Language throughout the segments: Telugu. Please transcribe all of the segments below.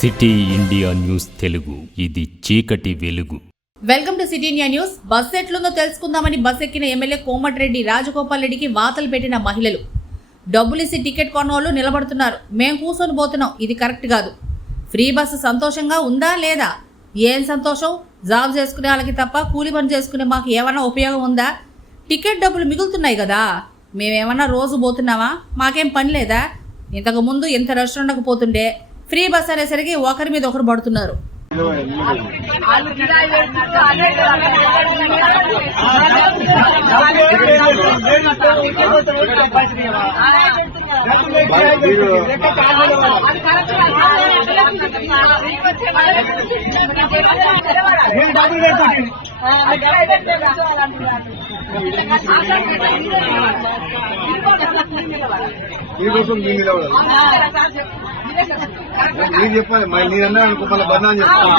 సిటీ ఇండియా న్యూస్ తెలుగు, ఇది చీకటి వెలుగు. Welcome to city India news. Bus ఎట్లుందో తెలుసుకుందామని బస్ ఎక్కిన ఎమ్మెల్యే కోమటిరెడ్డి రాజగోపాల్ రెడ్డికి వాతలు పెట్టిన మహిళలు. డబ్బులిసి టికెట్ కొన్నోళ్ళు నిలబడుతున్నారు. మేం కూర్చొని పోతున్నాం, ఇది కరెక్ట్ కాదు. ఫ్రీ బస్సు సంతోషంగా ఉందా లేదా? ఏం సంతోషం? జాబ్ చేసుకునే వాళ్ళకి తప్ప కూలి పని చేసుకునే మాకు ఏమన్నా ఉపయోగం ఉందా? టికెట్ డబ్బులు మిగులుతున్నాయి కదా, మేమేమన్నా రోజు పోతున్నావా? మాకేం పని లేదా? ఇంతకుముందు ఇంత రష్ ఉండకపోతుండే, ఫ్రీ బస్ అనేసరికి ఒకరి మీద ఒకరు పడుతున్నారు. మీరు చెప్పాలి, నేనన్నా అనుకో మళ్ళీ బదనాం చెప్తాను.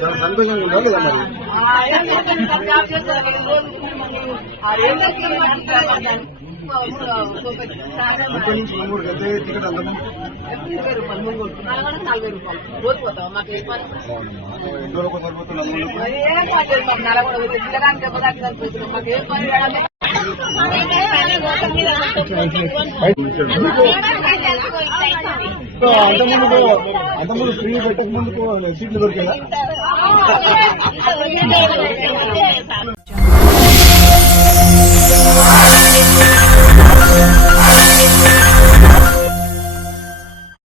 చాలా సంతోషంగా ఉందా లేదా? మరి నుంచి 3 గంటల టికెట్ అందరం అంతకుముందు ఫ్రీ పెట్టక ముందుకు సీట్లు దొరికేదా?